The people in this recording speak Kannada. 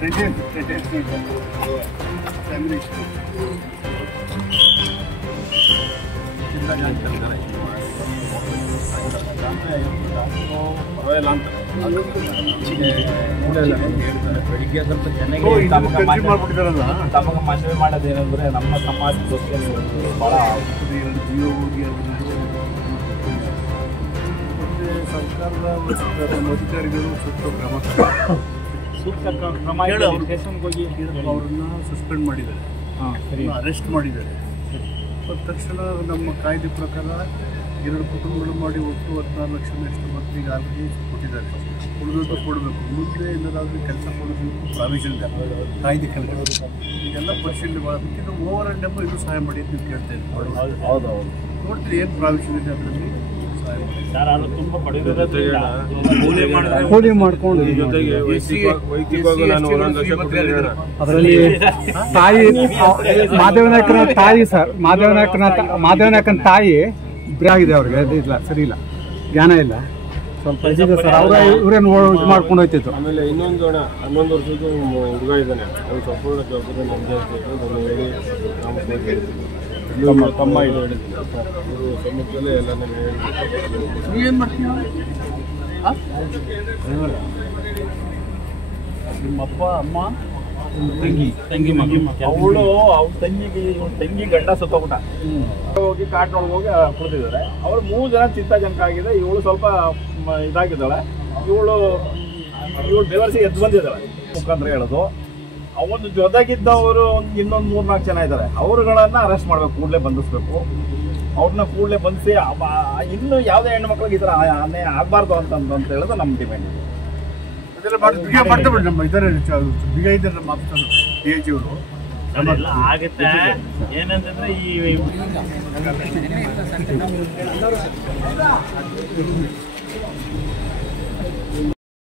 ಬೆಳಿಗ್ಗೆ ಸ್ವಲ್ಪ ಚೆನ್ನಾಗಿ ತಮಗೆ ಮನವಿ ಮಾಡೋದೇನೆಂದ್ರೆ ನಮ್ಮ ಸಮಾಜಕ್ಕೆ ಭಾಳ ಸರ್ಕಾರದ ಅಧಿಕಾರಿಗಳು ಸೂಕ್ತ ಕ್ರಮ ಸ್ಟೇಷನ್ಗೆ ಹೋಗಿ ಅವ್ರನ್ನ ಸಸ್ಪೆಂಡ್ ಮಾಡಿದ್ದಾರೆ, ಅರೆಸ್ಟ್ ಮಾಡಿದ್ದಾರೆ. ತಕ್ಷಣ ನಮ್ಮ ಕಾಯ್ದೆ ಪ್ರಕಾರ 2 ಕುಟುಂಬಗಳು ಮಾಡಿ ಒಟ್ಟು 14 ಲಕ್ಷ ಎಷ್ಟು ಮಕ್ಕಳಿಗೆ ಆಲ್ರೆಡಿ ಕೊಟ್ಟಿದ್ದಾರೆ. ಉಳಿದೊಟ್ಟು ಕೊಡಬೇಕು. ಮುಂದೆ ಏನಾದರೂ ಕೆಲಸ ಕೊಡೋದಕ್ಕೂ ಪ್ರಾವಿಷನ್ ಇದೆ ಕಾಯ್ದೆ ಕೆಲಸ. ಈಗೆಲ್ಲ ಪರಿಶೀಲನೆ ಮಾಡೋದಕ್ಕೆ ನಾವು ಓವರ್ ಆ್ಯಂಡ್ ಅಪ್ ಇದು ಸಹಾಯ ಮಾಡಿ ಅಂತ ನೀವು ಕೇಳ್ತಾ ಇದ್ದೀವಿ. ಹೌದು ನೋಡ್ತೀರಿ ಏನು ಪ್ರಾವಿಷನ್ ಇದೆ ಅದರಲ್ಲಿ ಸಹಾಯ ಮಾಡಿ. ಸರ್ ಅದು ತುಂಬ ಕೂಲಿ ಮಾಡ್ಕೊಂಡು ಅದರಲ್ಲಿ ತಾಯಿ ಮಾದೇವನಾಯಕನ ತಾಯಿ ಸರ್ ಮಾದೇವನಾಯಕನ ತಾಯಿ ಇಬ್ಬರೇ ಆಗಿದೆ ಅವ್ರಿಗೆ. ಇಲ್ಲ ಸರಿ ಇಲ್ಲ, ಜ್ಞಾನ ಇಲ್ಲ, ಸ್ವಲ್ಪ ಇದಿದೆ ಸರ್. ಇವ್ರೇನು ಇದು ಮಾಡ್ಕೊಂಡು ಹೋಯ್ತಿತ್ತು. ಆಮೇಲೆ 11 ವರ್ಷದ ಹುಡುಗ ಇದ್ದಾನೆ, ಅವ್ನು ಸಂಪೂರ್ಣ ಜವಾಬ್ದಾರಿ ನಮ್ಮದೇ ತಮ್ಮ ಇದು ಇವರು ಸಮುದ್ರದಲ್ಲೇ ಎಲ್ಲ ನೀವೇನು ಮಾಡ್ತೀವಿ? ನಿಮ್ಮಪ್ಪ ಅಮ್ಮ ತಂಗಿ ಅವಳು ಅವ್ರ ತಂಗಿ ಗಂಡ ಸುತ್ತಬಿಟ್ಟ ಹೋಗಿ ಕಾಟ್ನೊಳಗೆ ಹೋಗಿ ಕುಳಿತಿದ್ದಾರೆ. ಅವ್ರು 3 ಜನ ಚಿಂತಾಜನಕ ಆಗಿದೆ. ಇವಳು ಸ್ವಲ್ಪ ಇದಾಗಿದ್ದಾಳೆ. ಇವಳು ಬೆವರ್ಸಿ ಎದ್ದು ಬಂದಿದ್ದಾಳೆ ಮುಖಾಂತರ ಹೇಳೋದು. ಅವನು ಜೊತೆಗಿದ್ದವರು ಇನ್ನೊಂದು 3-4 ಜನ ಇದ್ದಾರೆ. ಅವರುಗಳನ್ನ ಅರೆಸ್ಟ್ ಮಾಡಬೇಕು, ಕೂಡಲೇ ಬಂಧಿಸ್ಬೇಕು. ಅವ್ರನ್ನ ಕೂಡಲೇ ಬಂಧಿಸಿ ಇನ್ನು ಯಾವುದೇ ಹೆಣ್ಣು ಮಕ್ಳಿಗೆ ಈ ಥರ ಅನ್ಯಾಯ ಆಗಬಾರ್ದು ಅಂತ ಹೇಳೋದು ನಮ್ಮ ಡಿಮ್ಯಾಂಡ್ ಇದೆ. ಅದೆಲ್ಲ ಮಾಡ್ತಾ ಬಿಡಿ. ನಮ್ಮ ಇದ್ದಾರೆ ಬಿಗ ಇದ್ದಾರೆ ನಮ್ಮ ಆಫೀಸರು DIG ಅವರು ಆಗುತ್ತೆ. ಏನಂತಂದ್ರೆ ಈ